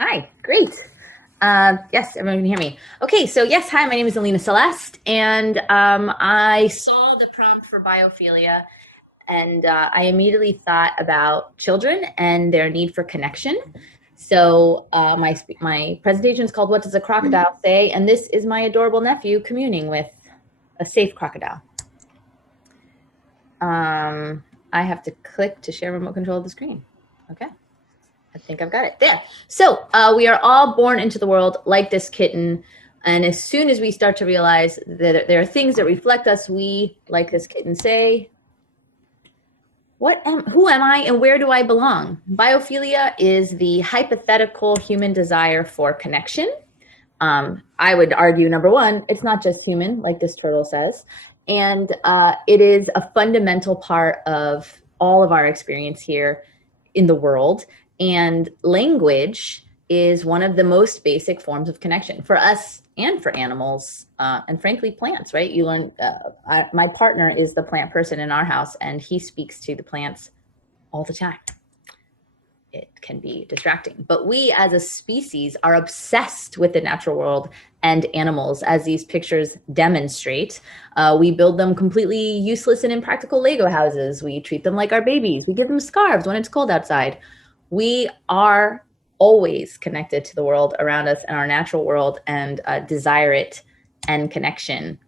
Hi, great. Yes, everyone can hear me. Okay, so yes, hi, my name is Alina Celeste, and I saw the prompt for biophilia, and I immediately thought about children and their need for connection. So my presentation is called "What Does a Crocodile Say?" and this is my adorable nephew communing with a safe crocodile. I have to click to share remote control of the screen. Okay. I think I've got it there. So we are all born into the world like this kitten. And as soon as we start to realize that there are things that reflect us, we, like this kitten, say, who am I and where do I belong? Biophilia is the hypothetical human desire for connection. I would argue, number one, it's not just human, like this turtle says. And it is a fundamental part of all of our experience here in the world. And language is one of the most basic forms of connection for us and for animals, and frankly, plants, right? You learn, my partner is the plant person in our house, and he speaks to the plants all the time. It can be distracting, but we as a species are obsessed with the natural world and animals, as these pictures demonstrate. We build them completely useless and impractical Lego houses. We treat them like our babies. We give them scarves when it's cold outside. We are always connected to the world around us and our natural world, and desire it and connection.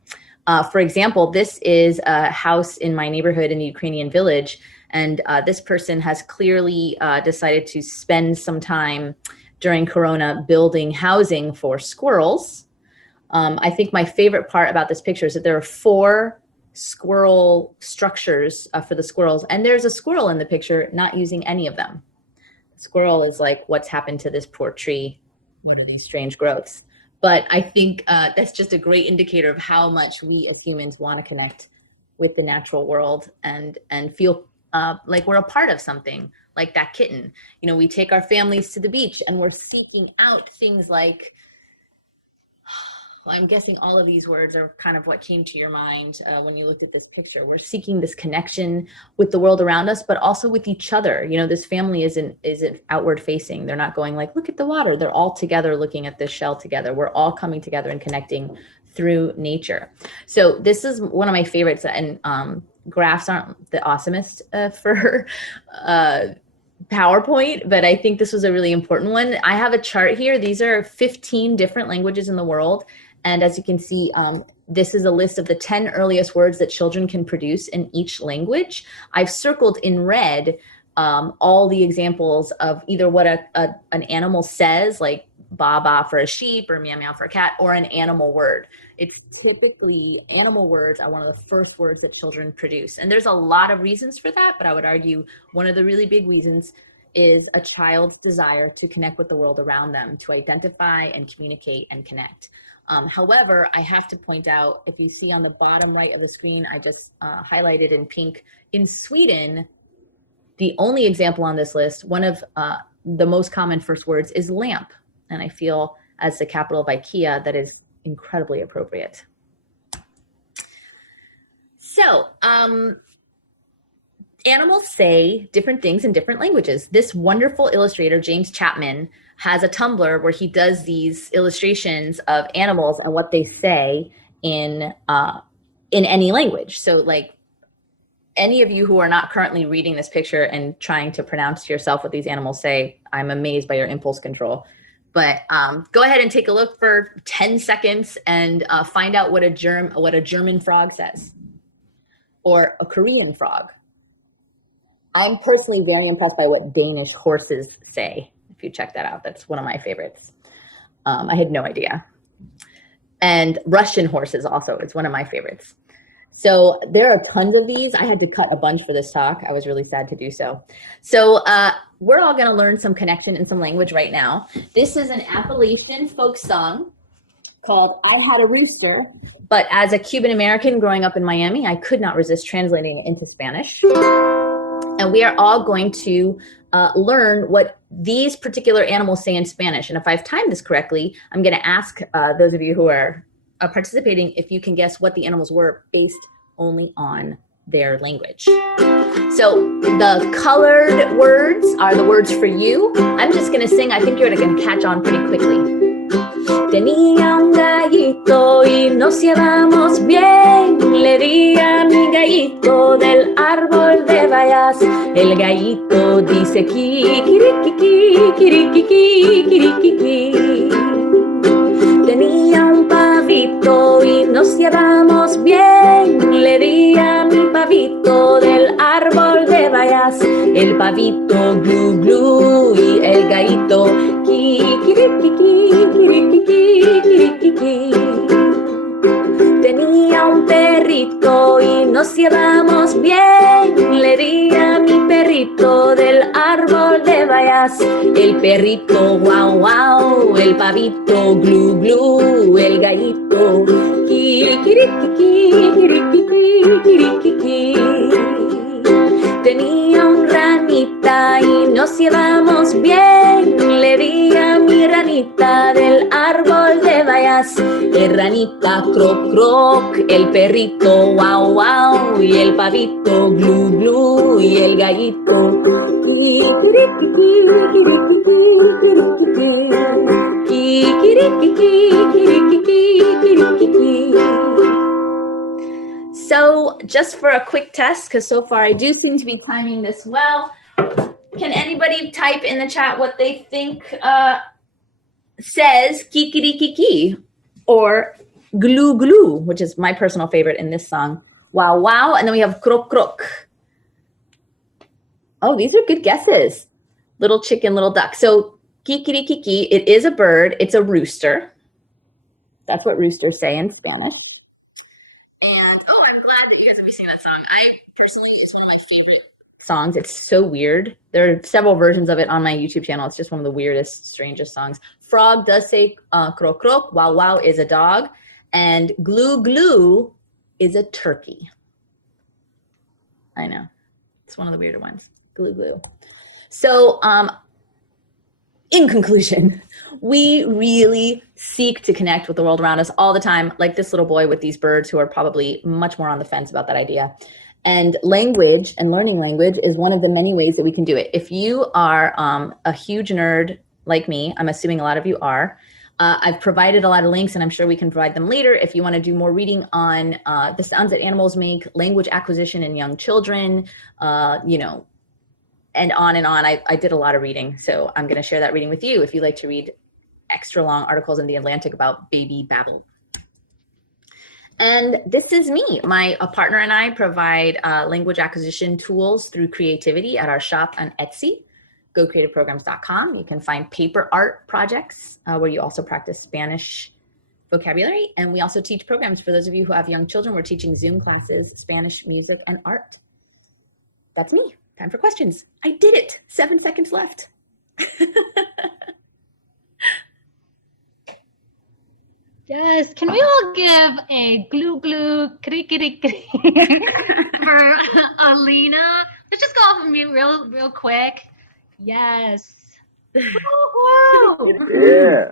For example, this is a house in my neighborhood in the Ukrainian village. And this person has clearly decided to spend some time during Corona building housing for squirrels. I think my favorite part about this picture is that there are 4 squirrel structures for the squirrels. And there's a squirrel in the picture not using any of them. The squirrel is like, what's happened to this poor tree? What are these strange growths? But I think that's just a great indicator of how much we as humans want to connect with the natural world and feel like we're a part of something, like that kitten. You know, we take our families to the beach and we're seeking out things like, I'm guessing all of these words are kind of what came to your mind when you looked at this picture. We're seeking this connection with the world around us, but also with each other. You know, this family isn't outward facing. They're not going like, look at the water. They're all together looking at this shell together. We're all coming together and connecting through nature. So this is one of my favorites, and graphs aren't the awesomest for PowerPoint, but I think this was a really important one. I have a chart here. These are 15 different languages in the world. And as you can see, this is a list of the 10 earliest words that children can produce in each language. I've circled in red all the examples of either what an animal says, like ba ba for a sheep or meow meow for a cat, or an animal word. It's typically animal words are one of the first words that children produce. And there's a lot of reasons for that, but I would argue one of the really big reasons is a child's desire to connect with the world around them, to identify and communicate and connect. However, I have to point out, if you see on the bottom right of the screen, I just highlighted in pink, in Sweden, the only example on this list, one of the most common first words is lamp. And I feel, as the capital of IKEA, that is incredibly appropriate. So, animals say different things in different languages. This wonderful illustrator, James Chapman, has a Tumblr where he does these illustrations of animals and what they say in any language. So like, any of you who are not currently reading this picture and trying to pronounce to yourself what these animals say, I'm amazed by your impulse control. But go ahead and take a look for 10 seconds and find out what a German frog says, or a Korean frog. I'm personally very impressed by what Danish horses say. If you check that out, that's one of my favorites. I had no idea. And Russian horses also is one of my favorites. So there are tons of these. I had to cut a bunch for this talk. I was really sad to do so. So we're all going to learn some connection and some language right now. This is an Appalachian folk song called I Had a Rooster. But as a Cuban American growing up in Miami, I could not resist translating it into Spanish. And we are all going to learn what these particular animals say in Spanish. And if I've timed this correctly, I'm going to ask those of you who are participating if you can guess what the animals were based only on their language. So the colored words are the words for you. I'm just going to sing. I think you're going to catch on pretty quickly. Tenía un gallito y nos llevamos bien. Le di a mi gallito del árbol de bayas. El gallito dice kikirikiki, kirikiki, kirikiki. Tenía un pavito y nos llevamos bien. Le di a mi pavito del árbol de bayas. El pavito glu glu y el gallito kikirikiki, kirikiki, kirikiki. Tenía un perrito y nos llevamos bien. Le di a mi perrito del árbol de bayas. El perrito guau guau, el pavito glu glu, el gallito kirikiki, kirikiki, kirikiki. Tenía un ranita y nos llevamos bien. Le di a mi ranita del árbol de bayas. El ranita croc croc, el perrito wow wow y el pavito glu glu y el gallito kikirikiki, kirikiki, kirikiki, kirikiki. So just for a quick test, because so far I do seem to be timing this well, can anybody type in the chat what they think says kikirikiki or glue glue, which is my personal favorite in this song. Wow, wow. And then we have krok krok. Oh, these are good guesses. Little chicken, little duck. So kikirikiki, it is a bird. It's a rooster. That's what roosters say in Spanish. And oh, I'm glad that you guys have been singing that song. I personally, it's one of my favorite songs. It's so weird. There are several versions of it on my YouTube channel. It's just one of the weirdest, strangest songs. Frog does say krok krok. Wow wow is a dog. And glue glue is a turkey. I know. It's one of the weirder ones. Glue glue. So in conclusion, we really seek to connect with the world around us all the time, like this little boy with these birds who are probably much more on the fence about that idea. And language and learning language is one of the many ways that we can do it. If you are a huge nerd like me, I'm assuming a lot of you are, I've provided a lot of links and I'm sure we can provide them later. If you want to do more reading on the sounds that animals make, language acquisition in young children, you know, and on and on. I did a lot of reading, so I'm going to share that reading with you if you like to read extra long articles in The Atlantic about baby babble. And this is me. My partner and I provide language acquisition tools through creativity at our shop on Etsy, gocreativeprograms.com. You can find paper art projects where you also practice Spanish vocabulary. And we also teach programs for those of you who have young children. We're teaching Zoom classes, Spanish, music, and art. That's me. Time for questions. I did it. 7 seconds left. Yes. Can we all give a glue glue kri kri kri for Alina? Let's just go off of mute real quick. Yes. Woo-hoo. Yeah.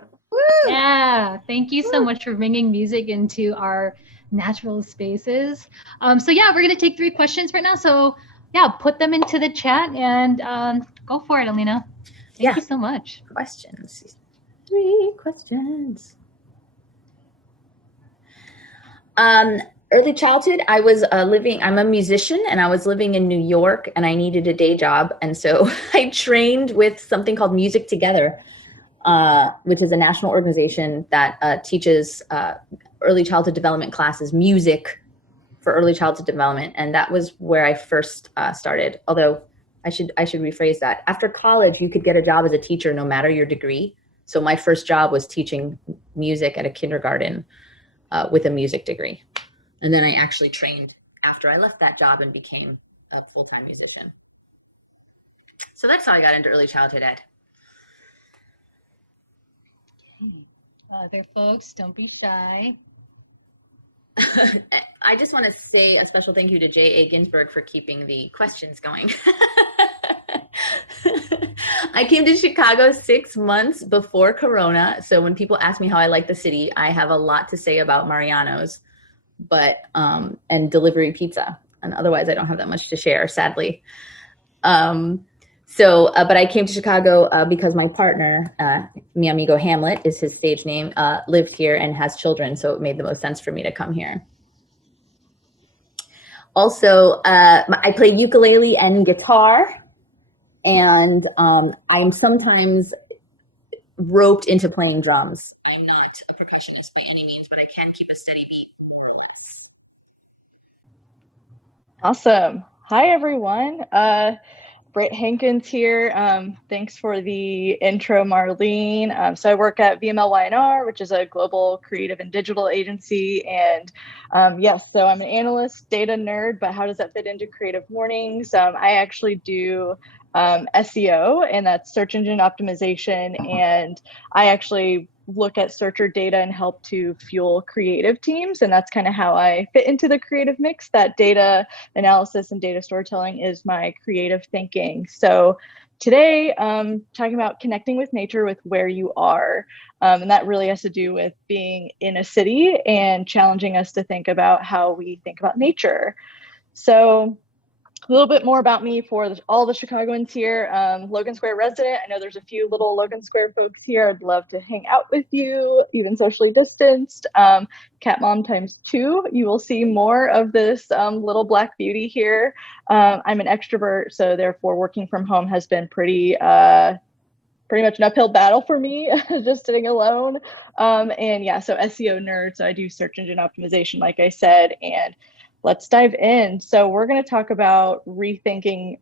Yeah. Thank you so much for bringing music into our natural spaces. So yeah, we're gonna take 3 questions right now. So yeah, put them into the chat and go for it, Alina. Thank you so much. Questions. 3 questions. Early childhood, I was I'm a musician and I was living in New York and I needed a day job. And so I trained with something called Music Together, which is a national organization that teaches early childhood development classes, music for early childhood development. And that was where I first started. Although I should rephrase that. After college, you could get a job as a teacher no matter your degree. So my first job was teaching music at a kindergarten with a music degree. And then I actually trained after I left that job and became a full-time musician. So that's how I got into early childhood ed. Other folks, don't be shy. I just want to say a special thank you to J.A. Ginsburg for keeping the questions going. I came to Chicago 6 months before Corona. So when people ask me how I like the city, I have a lot to say about Mariano's, and delivery pizza. And otherwise, I don't have that much to share, sadly. But I came to Chicago because my partner, mi amigo Hamlet is his stage name, lived here and has children. So it made the most sense for me to come here. Also, I play ukulele and guitar, and I'm sometimes roped into playing drums. I'm not a percussionist by any means, but I can keep a steady beat more or less. Awesome. Hi, everyone. Britt Hankins here. Thanks for the intro, Marlene. So I work at VMLY&R, which is a global creative and digital agency. And yes, so I'm an analyst, data nerd, but how does that fit into Creative Mornings? I actually do SEO, and that's search engine optimization. And I actually look at searcher data and help to fuel creative teams. And that's kind of how I fit into the creative mix. That data analysis and data storytelling is my creative thinking. So today, talking about connecting with nature with where you are. And that really has to do with being in a city and challenging us to think about how we think about nature. So a little bit more about me for all the Chicagoans here. Logan Square resident. I know there's a few little Logan Square folks here. I'd love to hang out with you, even socially distanced. Cat mom ×2. You will see more of this little black beauty here. I'm an extrovert, so therefore working from home has been pretty much an uphill battle for me, just sitting alone. And yeah, so SEO nerd. So I do search engine optimization, like I said, and let's dive in. So we're going to talk about rethinking,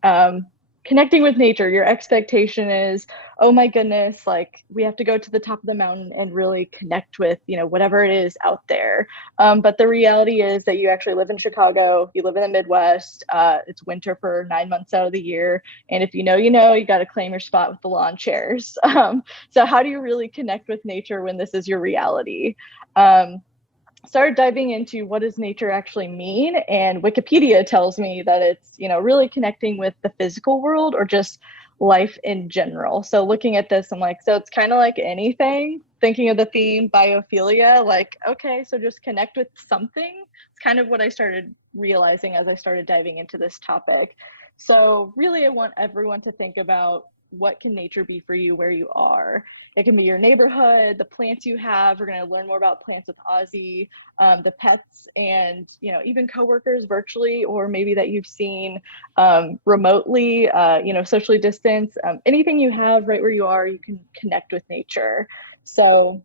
connecting with nature. Your expectation is, oh my goodness, like we have to go to the top of the mountain and really connect with, whatever it is out there. But the reality is that you actually live in Chicago, you live in the Midwest, it's winter for 9 months out of the year. And if you know, you got to claim your spot with the lawn chairs. So how do you really connect with nature when this is your reality? Started diving into what does nature actually mean, and Wikipedia tells me that it's really connecting with the physical world or just life in general. So looking at this, I'm like, so it's kind of like anything, thinking of the theme biophilia, like, okay, so just connect with something. It's kind of what I started realizing as I started diving into this topic. So really, I want everyone to think about what can nature be for you where you are. It can be your neighborhood, the plants you have. We're going to learn more about plants with Ozzy, the pets, and even coworkers virtually, or maybe that you've seen remotely, socially distanced. Anything you have right where you are, you can connect with nature. So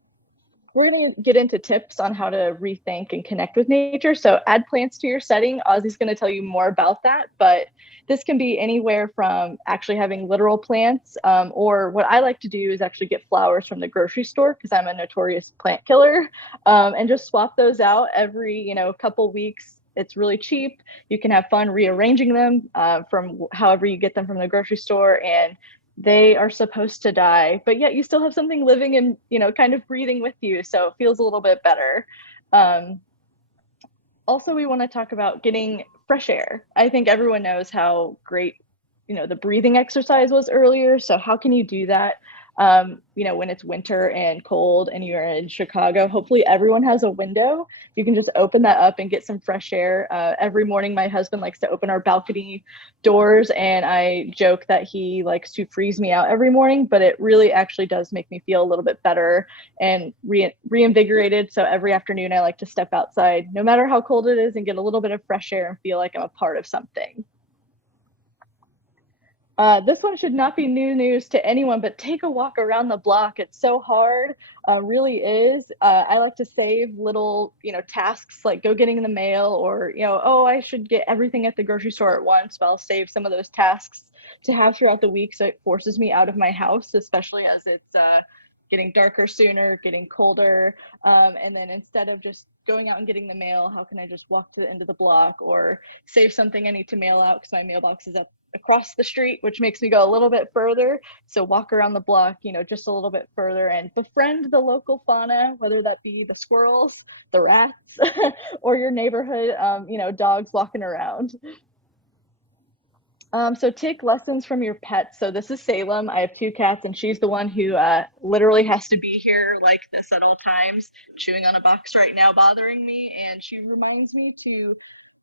we're going to get into tips on how to rethink and connect with nature. So add plants to your setting. Ozzy's going to tell you more about that, but this can be anywhere from actually having literal plants, or what I like to do is actually get flowers from the grocery store because I'm a notorious plant killer, and just swap those out every couple weeks. It's really cheap. You can have fun rearranging them from however you get them from the grocery store, and they are supposed to die, but yet you still have something living and kind of breathing with you, so it feels a little bit better. Also, we want to talk about getting fresh air. I think everyone knows how great the breathing exercise was earlier. So how can you do that when it's winter and cold and you're in Chicago? Hopefully everyone has a window. You can just open that up and get some fresh air. Every morning my husband likes to open our balcony doors, and I joke that he likes to freeze me out every morning, but it really actually does make me feel a little bit better and reinvigorated. So every afternoon I like to step outside, no matter how cold it is, and get a little bit of fresh air and feel like I'm a part of something. This one should not be new news to anyone, but take a walk around the block. It's so hard, really is. I like to save little, tasks like go getting the mail, or, oh, I should get everything at the grocery store at once, but I'll save some of those tasks to have throughout the week. So it forces me out of my house, especially as it's getting darker sooner, getting colder. And then instead of just going out and getting the mail, how can I just walk to the end of the block or save something I need to mail out because my mailbox is up across the street, which makes me go a little bit further. So walk around the block, just a little bit further and befriend the local fauna, whether that be the squirrels, the rats, or your neighborhood, dogs walking around. So take lessons from your pets. So this is Salem. I have 2 cats, and she's the one who literally has to be here like this at all times, chewing on a box right now, bothering me. And she reminds me to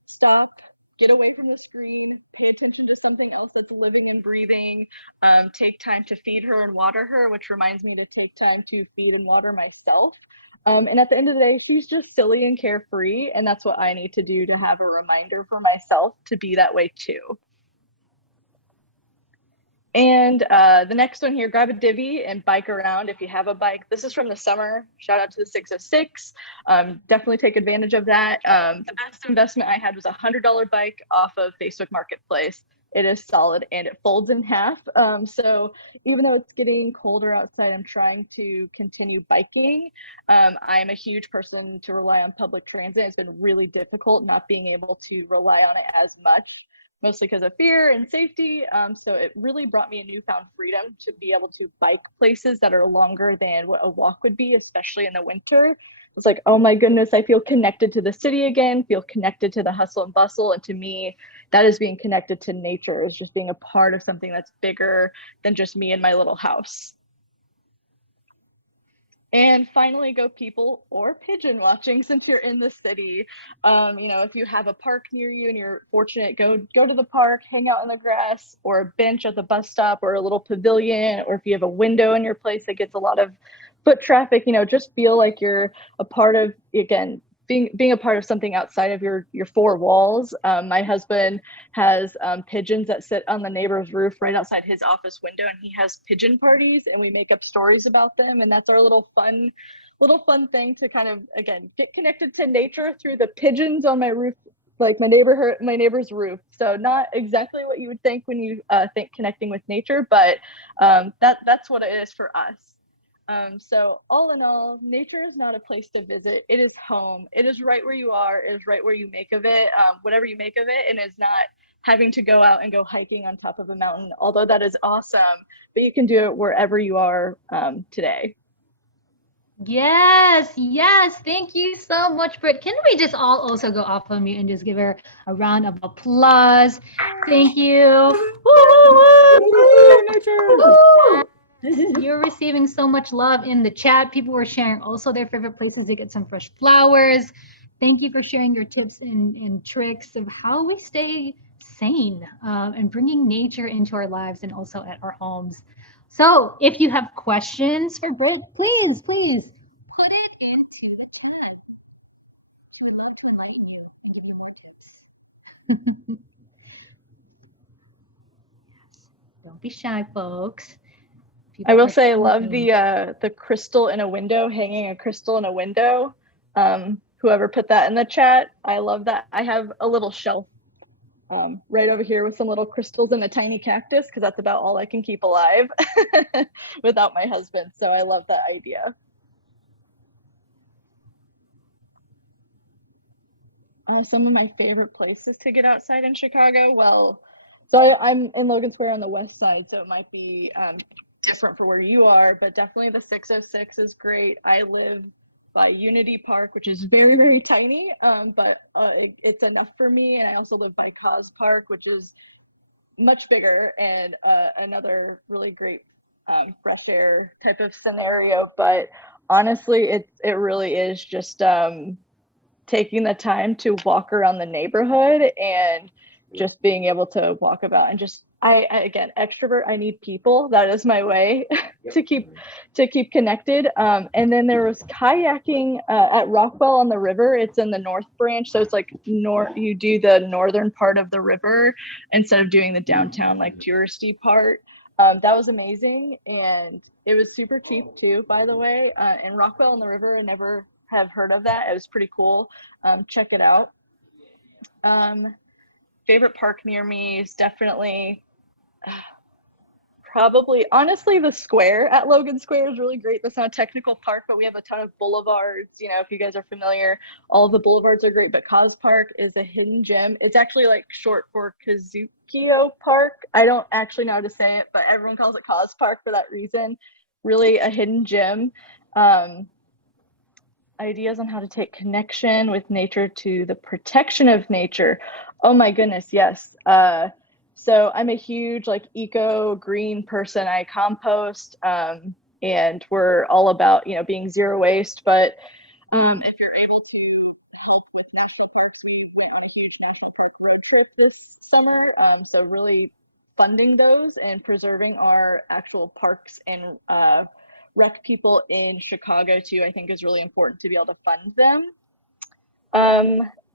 stop, get away from the screen, pay attention to something else that's living and breathing, take time to feed her and water her, which reminds me to take time to feed and water myself. And at the end of the day, she's just silly and carefree. And that's what I need to do to have a reminder for myself to be that way too. And the next one here, grab a divvy and bike around if you have a bike. This is from the summer. Shout out to the 606. Definitely take advantage of that. The best investment I had was a $100 bike off of Facebook Marketplace. It is solid and it folds in half. So even though it's getting colder outside, I'm trying to continue biking. I'm a huge person to rely on public transit. It's been really difficult not being able to rely on it as much, mostly because of fear and safety. So it really brought me a newfound freedom to be able to bike places that are longer than what a walk would be, especially in the winter. It's like, oh my goodness, I feel connected to the city again, feel connected to the hustle and bustle. And to me, that is being connected to nature, is just being a part of something that's bigger than just me and my little house. And finally, go people or pigeon watching since you're in the city. If you have a park near you and you're fortunate, go to the park, hang out in the grass or a bench at the bus stop or a little pavilion, or if you have a window in your place that gets a lot of foot traffic, just feel like you're a part of, again, being a part of something outside of your 4 walls. My husband has pigeons that sit on the neighbor's roof right outside his office window, and he has pigeon parties, and we make up stories about them. And that's our little fun thing to kind of, again, get connected to nature through the pigeons on my roof, like my neighbor's roof. So not exactly what you would think when you think connecting with nature, but that's what it is for us. So all in all, nature is not a place to visit. It is home. It is right where you are. It is right where you make of it, whatever you make of it. And it's not having to go out and go hiking on top of a mountain, although that is awesome, but you can do it wherever you are today. Yes. Thank you so much, Britt. Can we just all also go off of mute and just give her a round of applause? Thank you. Woo! You're receiving so much love in the chat. People were sharing also their favorite places to get some fresh flowers. Thank you for sharing your tips and tricks of how we stay sane and bringing nature into our lives and also at our homes. So if you have questions for Britt, please put it into the chat. She would love to enlighten you and give you more tips. Yes. Don't be shy, folks. I will say I love the crystal in a window, hanging a crystal in a window. Whoever put that in the chat, I love that. I have a little shelf right over here with some little crystals and a tiny cactus, because that's about all I can keep alive without my husband. So I love that idea. Some of my favorite places to get outside in Chicago. Well, so I'm on Logan Square on the west side, so it might be different for where you are, but definitely the 606 is great. I live by Unity Park, which is very, very tiny, but it's enough for me. And I also live by Cause Park, which is much bigger and another really great fresh air type of scenario. But honestly, it really is just taking the time to walk around the neighborhood and just being able to walk about and just I again, extrovert, I need people. That is my way to keep connected. And then there was kayaking at Rockwell on the river. It's in the North Branch, so it's like you do the northern part of the river instead of doing the downtown like touristy part. That was amazing, and it was super cheap too, by the way. And Rockwell on the river, I never have heard of that. It was pretty cool. Check it out. Favorite park near me is definitely Probably, honestly, the square at Logan Square is really great. That's not a technical park, but we have a ton of boulevards. You know, if you guys are familiar, all of the boulevards are great, but Cos Park is a hidden gem. It's actually like short for Kazukio Park. I don't actually know how to say it, but everyone calls it Cos Park for that reason. Really a hidden gem. Ideas on how to take connection with nature to the protection of nature. Oh my goodness, yes. So I'm a huge like eco green person. I compost, and we're all about, you know, being zero waste. But if you're able to help with national parks, we went on a huge national park road trip this summer. So really funding those and preserving our actual parks and rec people in Chicago too, I think is really important to be able to fund them.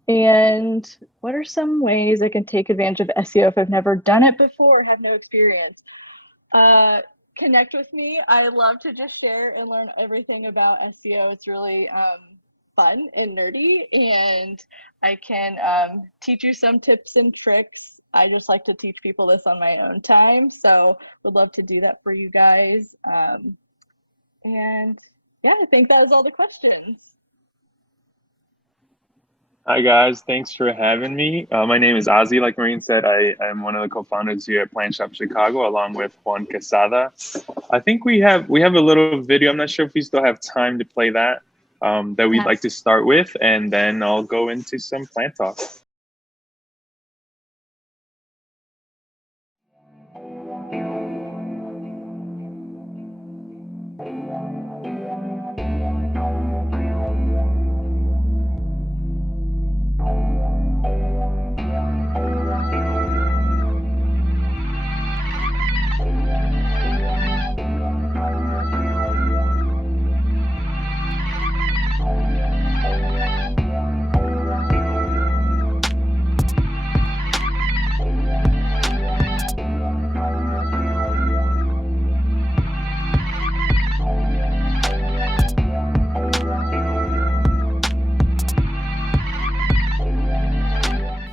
And what are some ways I can take advantage of SEO if I've never done it before, have no experience? Connect with me. I love to just share and learn everything about SEO. It's really fun and nerdy, and I can teach you some tips and tricks. I just like to teach people this on my own time, so would love to do that for you guys. And yeah, I think that is all the questions. Hi guys, thanks for having me. My name is Ozzy. Like Maureen said, I am one of the co-founders here at Plant Shop Chicago, along with Juan Quesada. I think we have a little video. I'm not sure if we still have time to play that we'd like to start with, and then I'll go into some plant talk.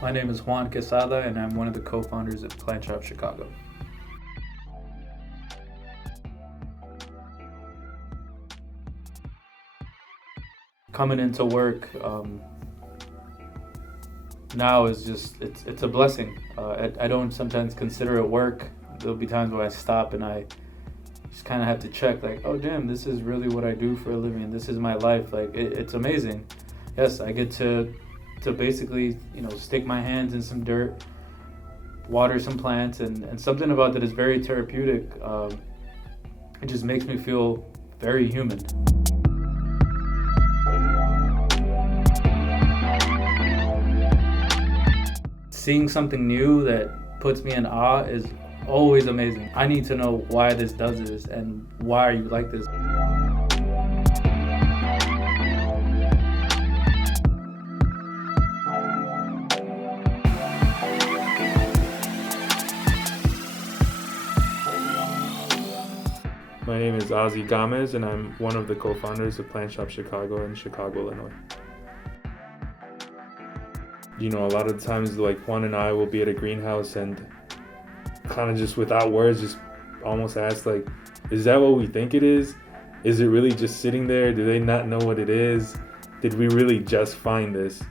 My name is Juan Quesada, and I'm one of the co-founders of Plant Shop Chicago. Coming into work now is just, it's a blessing. I don't sometimes consider it work. There'll be times where I stop and I just kind of have to check, like, oh damn, this is really what I do for a living. This is my life. Like, it's amazing. Yes, I get to basically, you know, stick my hands in some dirt, water some plants, and something about that is very therapeutic. It just makes me feel very human. Seeing something new that puts me in awe is always amazing. I need to know why this does this and why are you like this. My name is Ozzy Gomez, and I'm one of the co-founders of Plant Shop Chicago in Chicago, Illinois. You know, a lot of the times, like, Juan and I will be at a greenhouse and kind of just without words, just almost ask, like, is that what we think it is? Is it really just sitting there? Do they not know what it is? Did we really just find this?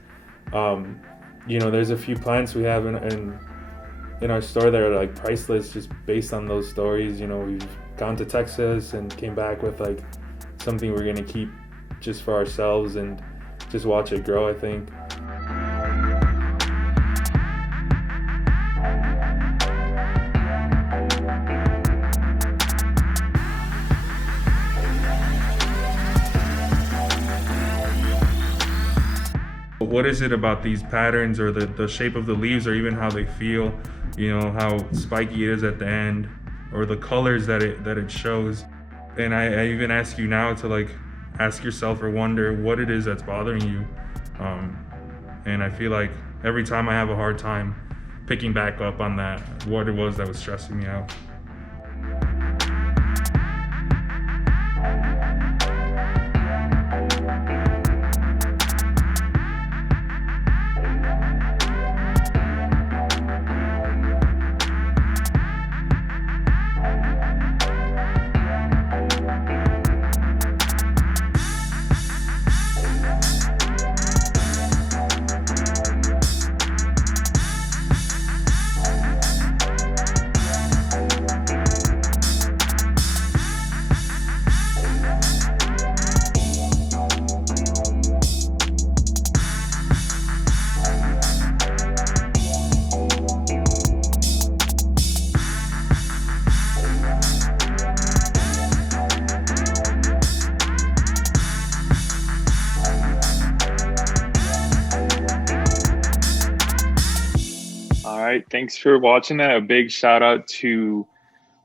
You know, there's a few plants we have in our store that are like priceless just based on those stories. You know, we've gone to Texas and came back with like something we're gonna keep just for ourselves and just watch it grow, I think. What is it about these patterns or the shape of the leaves or even how they feel, you know, how spiky it is at the end or the colors that it shows? And I even ask you now to like ask yourself or wonder what it is that's bothering you. And I feel like every time I have a hard time picking back up on that, what it was that was stressing me out. right. Thanks for watching that. A big shout out to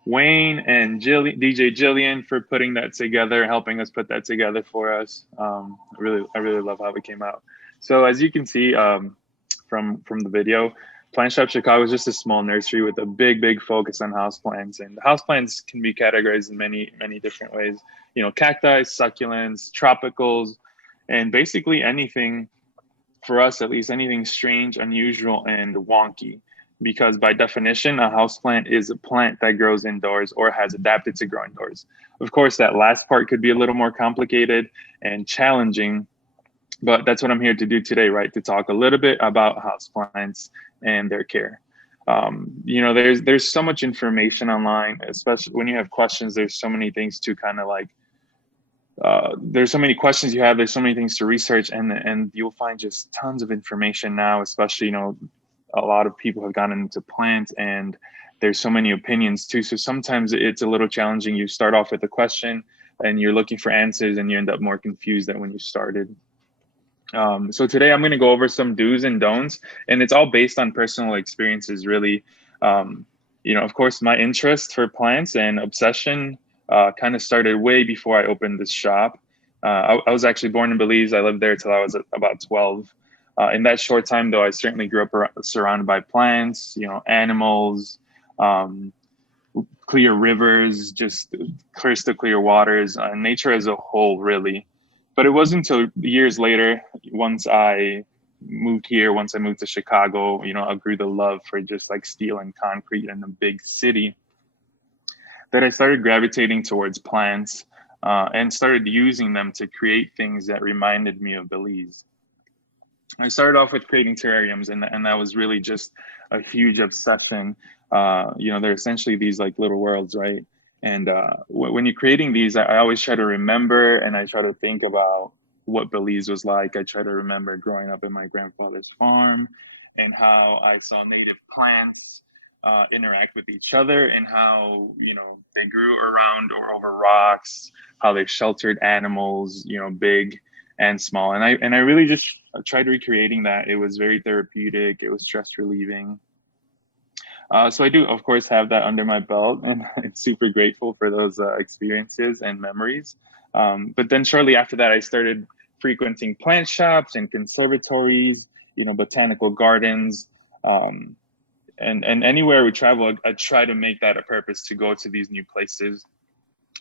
Wayne and DJ Jillian for putting that together, helping us put that together for us. I really love how it came out. So as you can see from the video, Plant Shop Chicago is just a small nursery with a big focus on houseplants. And houseplants can be categorized in many different ways. You know, cacti, succulents, tropicals, and basically anything, for us at least, anything strange, unusual, and wonky. Because by definition, a houseplant is a plant that grows indoors or has adapted to grow indoors. Of course, that last part could be a little more complicated and challenging, but that's what I'm here to do today, right? To talk a little bit about houseplants and their care. You know, there's so much information online, especially when you have questions. There's so many things to kind of like, there's so many questions you have, there's so many things to research, and you'll find just tons of information now, especially, you know, a lot of people have gotten into plants and there's so many opinions too. So sometimes it's a little challenging. You start off with a question and you're looking for answers and you end up more confused than when you started. So today I'm going to go over some do's and don'ts, and it's all based on personal experiences, really. You know, of course, my interest for plants and obsession kind of started way before I opened this shop. I was actually born in Belize. I lived there till I was about 12. In that short time, though, I certainly grew up surrounded by plants, you know, animals, clear rivers, just crystal clear waters, nature as a whole, really. But it wasn't until years later, once I moved here, once I moved to Chicago, you know, I grew the love for just like steel and concrete in a big city, that I started gravitating towards plants and started using them to create things that reminded me of Belize. I started off with creating terrariums, and that was really just a huge obsession. You know, they're essentially these like little worlds, right? And when you're creating these, I always try to remember, and I try to think about what Belize was like. I try to remember growing up in my grandfather's farm and how I saw native plants interact with each other, and how, you know, they grew around or over rocks, how they sheltered animals, you know, big and small. And I really just tried recreating that. It was very therapeutic. It was stress relieving. So I do, of course, have that under my belt, and I'm super grateful for those experiences and memories. But then shortly after that, I started frequenting plant shops and conservatories, you know, botanical gardens, and anywhere we travel, I try to make that a purpose to go to these new places.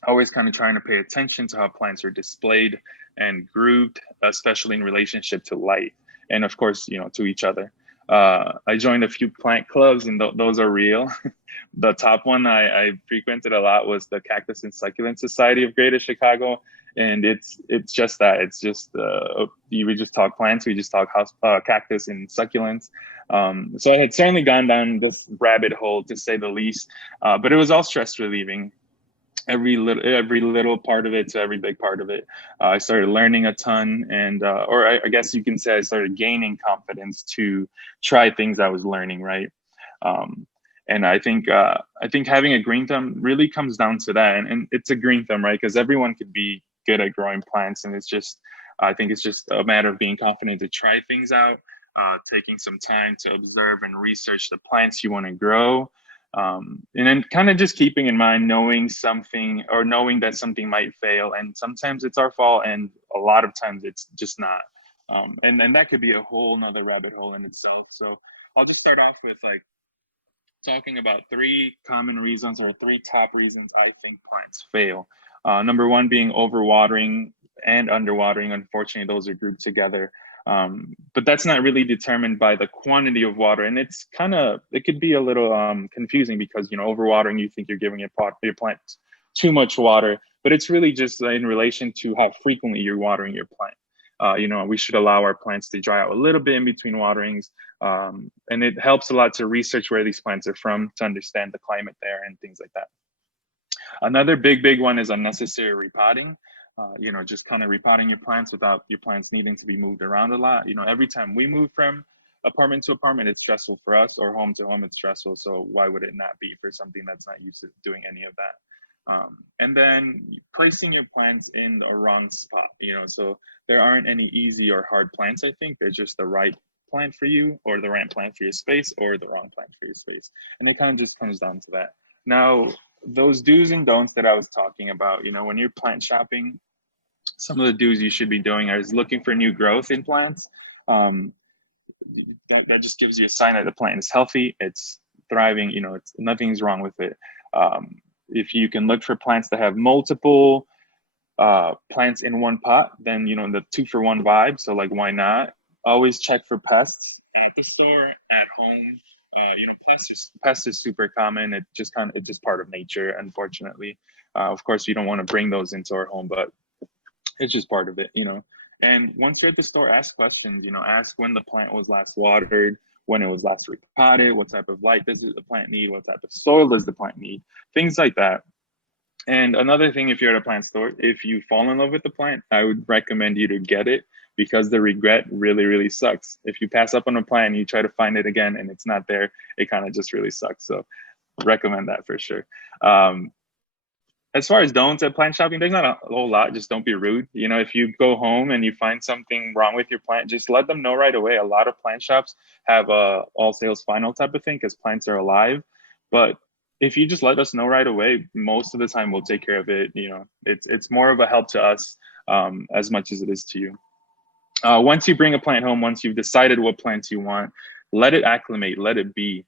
Always kind of trying to pay attention to how plants are displayed and grouped, especially in relationship to light, and of course, you know, to each other. I joined a few plant clubs, and those are real. The top one I frequented a lot was the Cactus and Succulent Society of Greater Chicago, and it's just that. It's just we just talk plants, we just talk cactus and succulents. So I had certainly gone down this rabbit hole, to say the least, but it was all stress relieving. Every little part of it to every big part of it. I started learning a ton, and or I guess you can say I started gaining confidence to try things I was learning, right? And I think having a green thumb really comes down to that, and it's a green thumb, right? Because everyone could be good at growing plants, and I think it's just a matter of being confident to try things out, taking some time to observe and research the plants you want to grow. And then kind of just keeping in mind, knowing that something might fail, and sometimes it's our fault, and a lot of times it's just not. And that could be a whole nother rabbit hole in itself. So I'll just start off with like talking about 3 common reasons, or 3 top reasons I think plants fail. Number 1 being overwatering and underwatering. Unfortunately, those are grouped together. But that's not really determined by the quantity of water, and it could be a little confusing, because, you know, overwatering, you think you're giving your plant too much water, but it's really just in relation to how frequently you're watering your plant. You know, we should allow our plants to dry out a little bit in between waterings, and it helps a lot to research where these plants are from, to understand the climate there and things like that. Another big one is unnecessary repotting. You know, just kind of repotting your plants without your plants needing to be moved around a lot. You know, every time we move from apartment to apartment, it's stressful for us, or home to home, it's stressful. So why would it not be for something that's not used to doing any of that? And then placing your plants in the wrong spot, you know, so there aren't any easy or hard plants. I think they're just the right plant for you, or the right plant for your space, or the wrong plant for your space. And it kind of just comes down to that. Now, those do's and don'ts that I was talking about, when you're plant shopping, some of the do's you should be doing is looking for new growth in plants. That just gives you a sign that the plant is healthy, it's thriving, nothing's wrong with it. If you can look for plants that have multiple plants in one pot, then the 2-for-1 vibe. So like, why not? Always check for pests at the store, at home. Pests is super common. It's just part of nature, unfortunately. Of course, you don't want to bring those into our home, but it's just part of it, And once you're at the store, ask questions. Ask when the plant was last watered, when it was last repotted, what type of light does the plant need, what type of soil does the plant need, things like that. And another thing, if you're at a plant store, if you fall in love with the plant, I would recommend you to get it, because the regret really, really sucks. If you pass up on a plant and you try to find it again and it's not there, it kind of just really sucks. So recommend that for sure. As far as don'ts at plant shopping, there's not a whole lot. Just don't be rude. If you go home and you find something wrong with your plant, just let them know right away. A lot of plant shops have a all sales final type of thing, because plants are alive. But if you just let us know right away, most of the time we'll take care of it. It's more of a help to us as much as it is to you. Once you bring a plant home, once you've decided what plants you want, let it acclimate, let it be.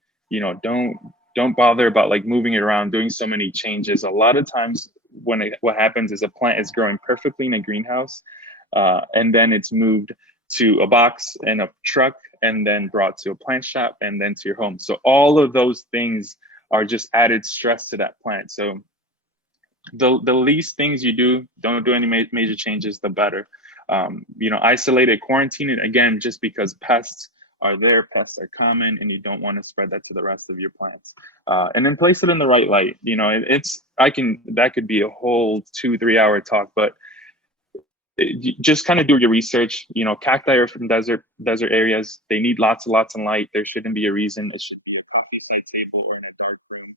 Don't bother about like moving it around, doing so many changes. A lot of times what happens is a plant is growing perfectly in a greenhouse, and then it's moved to a box and a truck, and then brought to a plant shop, and then to your home. So all of those things are just added stress to that plant. So the least things you do, don't do any major changes, the better. Isolate it, quarantine it, again, just because pests are there, pests are common, and you don't want to spread that to the rest of your plants. And then place it in the right light. That could be a whole 2-3 hour talk, but just kind of do your research. Cacti are from desert areas. They need lots of light. There shouldn't be a reason it should be a coffee side table or in a dark room.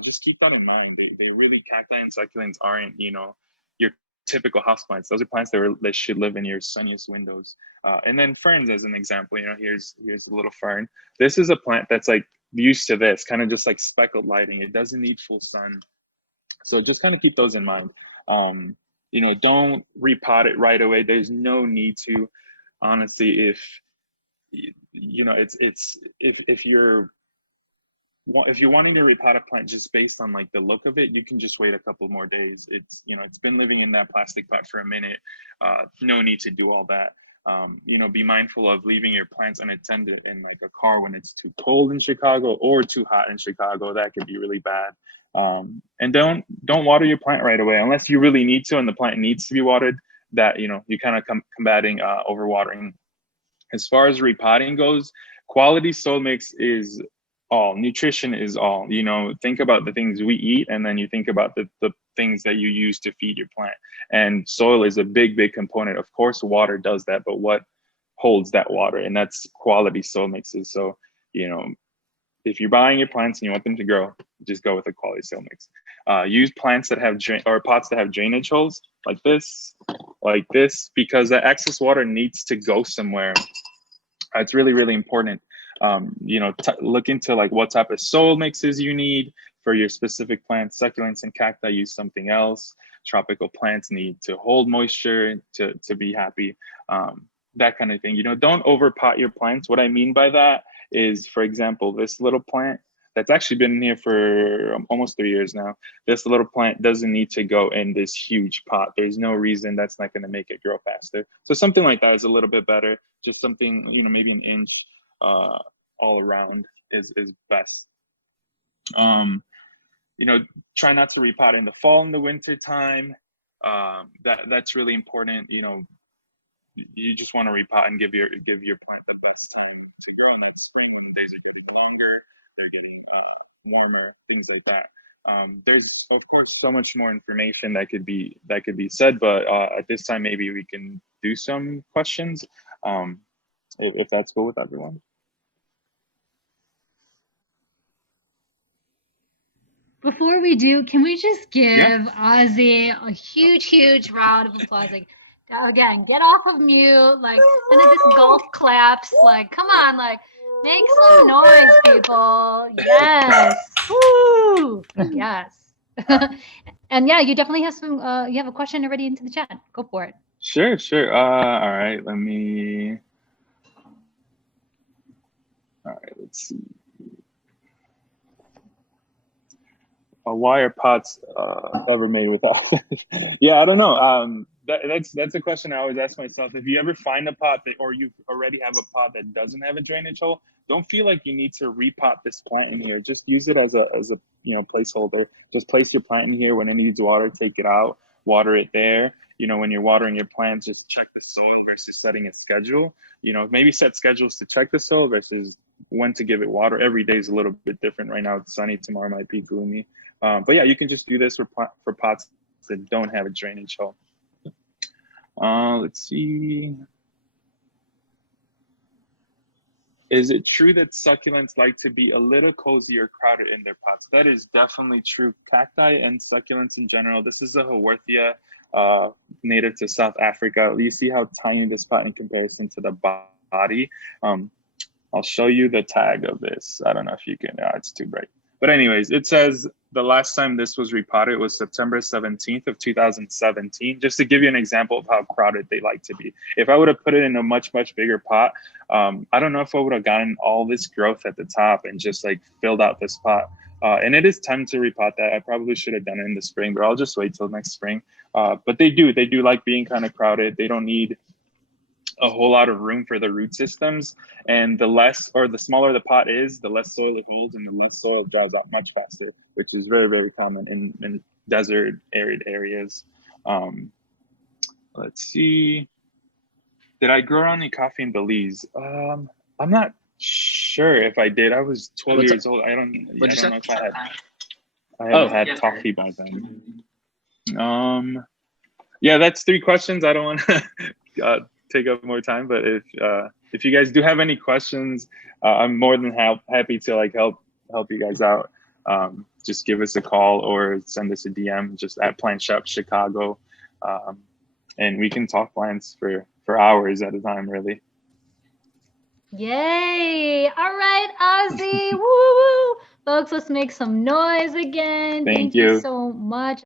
Just keep that in mind. They really, cacti and succulents aren't, your typical houseplants. Those are plants that should live in your sunniest windows. And then ferns, as an example, here's a little fern. This is a plant that's like used to this, kind of just like speckled lighting. It doesn't need full sun. So just kind of keep those in mind. Don't repot it right away. There's no need to. Honestly, if you're wanting to repot a plant just based on like the look of it, you can just wait a couple more days. It's been living in that plastic pot for a minute. No need to do all that. Be mindful of leaving your plants unattended in like a car when it's too cold in Chicago or too hot in Chicago. That could be really bad. And don't water your plant right away unless you really need to and the plant needs to be watered. That you're kind of combating overwatering. As far as repotting goes, quality soil mix is all. Nutrition is all. Think about the things we eat, and then you think about the things that you use to feed your plant. And soil is a big component. Of course, water does that, but what holds that water? And that's quality soil mixes. So, if you're buying your plants and you want them to grow, just go with a quality soil mix. Use plants that have pots that have drainage holes like this, because that excess water needs to go somewhere. It's really important. Look into like what type of soil mixes you need for your specific plants. Succulents and cacti use something else. Tropical plants need to hold moisture to be happy. That kind of thing. Don't overpot your plants. What I mean by that is, for example, this little plant that's actually been in here for almost 3 years now. This little plant doesn't need to go in this huge pot. There's no reason that's not going to make it grow faster. So something like that is a little bit better. Just something, maybe an inch all around is best. Try not to repot in the fall and the winter time. That's really important. You just want to repot and give your plant the best time to grow in that spring when the days are getting longer, they're getting warmer, things like that. There's of course so much more information that could be said, but at this time maybe we can do some questions, if that's cool with everyone. Before we do, can we just give Ozzy a huge round of applause? Like, Again, get off of mute. Like, and then just golf claps. Like, come on, like, make some noise, people. Yes. Woo. Yes. And yeah, you definitely have some. You have a question already into the chat. Go for it. Sure, sure. All right, let's see. Why are pots ever made without? Yeah, I don't know. That's a question I always ask myself. If you ever find a pot or you already have a pot that doesn't have a drainage hole, don't feel like you need to repot this plant in here. Just use it as a placeholder. Just place your plant in here. When it needs water, take it out, water it there. When you're watering your plants, just check the soil versus setting a schedule. Maybe set schedules to check the soil versus when to give it water. Every day is a little bit different. Right now it's sunny. Tomorrow might be gloomy. But yeah, you can just do this for pots that don't have a drainage hole. Let's see. Is it true that succulents like to be a little cozy or crowded in their pots? That is definitely true. Cacti and succulents in general. This is a Haworthia, native to South Africa. You see how tiny this pot in comparison to the body. I'll show you the tag of this. I don't know if you can, it's too bright. But anyways, it says the last time this was repotted was September 17th of 2017, just to give you an example of how crowded they like to be. If I would have put it in a much, much bigger pot, I don't know if I would have gotten all this growth at the top and just like filled out this pot. And it is time to repot that. I probably should have done it in the spring, but I'll just wait till next spring. But they do like being kind of crowded. They don't need a whole lot of room for the root systems, and the smaller the pot is, the less soil it holds, and the less soil it dries out much faster, which is very, very common in desert, arid areas. Let's see. Did I grow any coffee in Belize? I'm not sure if I did. I was 12 years old. I don't know if I had coffee by then. Yeah, that's 3 questions. I don't want to take up more time, but if you guys do have any questions, I'm more than happy to like help you guys out. Just give us a call or send us a DM just at Plant Shop Chicago, and we can talk plants for hours at a time, really. Yay! All right, Ozzy. Woo woo! Folks, let's make some noise again. Thank you so much.